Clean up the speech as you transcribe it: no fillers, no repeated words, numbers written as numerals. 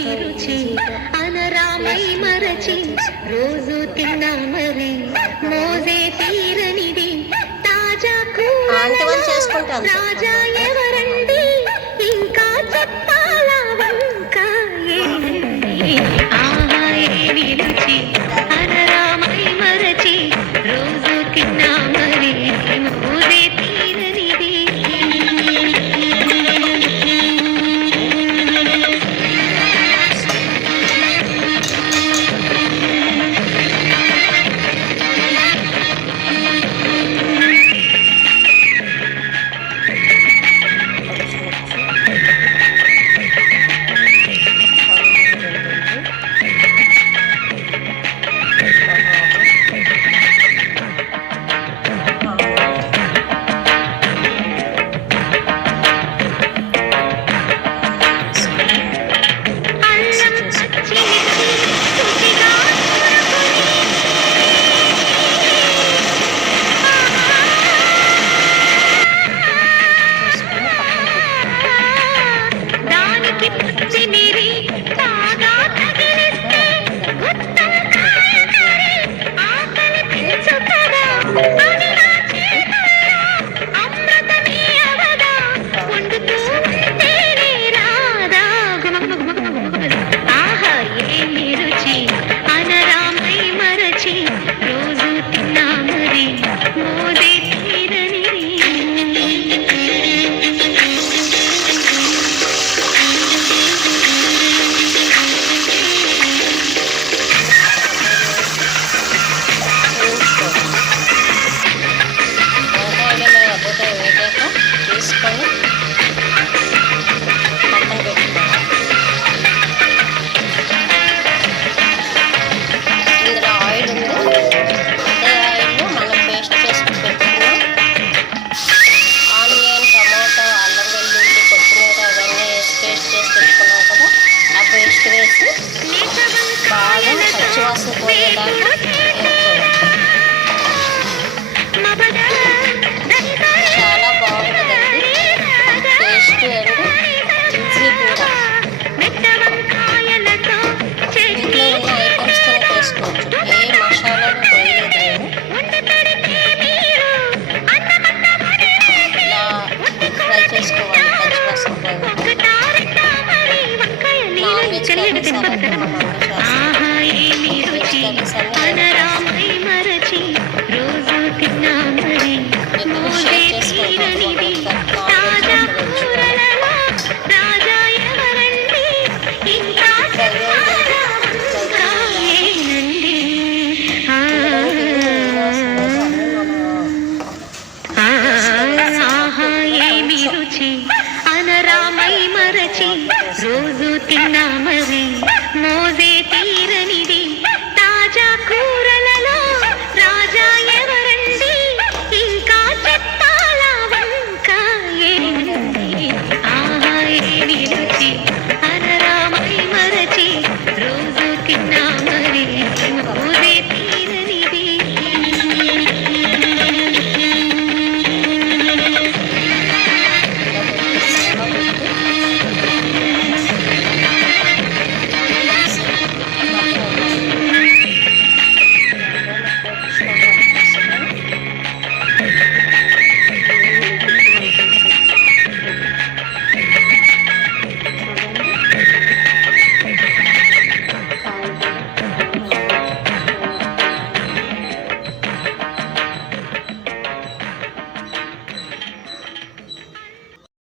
ఏమి రుచి అనరామై మరచి రోజు తిన్నా మరి మోజే తీరనిది తాజా కూర రాజా ఎవరండి ఇంకా చెప్పాలా వంక ఏమండి ఆహా ఏమి రుచి అనరామై మరచి రోజు తిన్నా మరి మోజే తీరనిది తీసుకొని పక్కన పెట్టుకోవాలి. ఇందులో ఆయిల్ ఉంది, అదే ఆయిల్లో మనం పేస్ట్ చేసుకుని పెట్టుకున్నాం ఆనియన్, టమాటో, అల్లం వెల్లుల్లి, కొత్తిమీర అవన్నీ వేసి పేస్ట్ చేసి పెట్టుకున్నాం కదా, ఆ పేస్ట్ వేసి బాగా పచ్చివాసన పోయేదాకా చాలా బాగుంటుందండి. టేస్ట్ అండ్ ఈజీ కూడా. ఇంట్లో ఉన్న ఐటమ్స్తోనే చేసుకోవచ్చు, ఏ మసాలాలు వేయలేదు. ఇలా ఫ్రై చేసుకోవాలి పచ్చివాసన పోయి. నాన్ వెజ్ కర్రీస్ అలాగే మా మమ్మీ చేస్తాం. వెజ్ కర్రీస్ అన్నీ షేర్ చేసుకుంటాం. అనరామై మరచి రోజు తిన్నా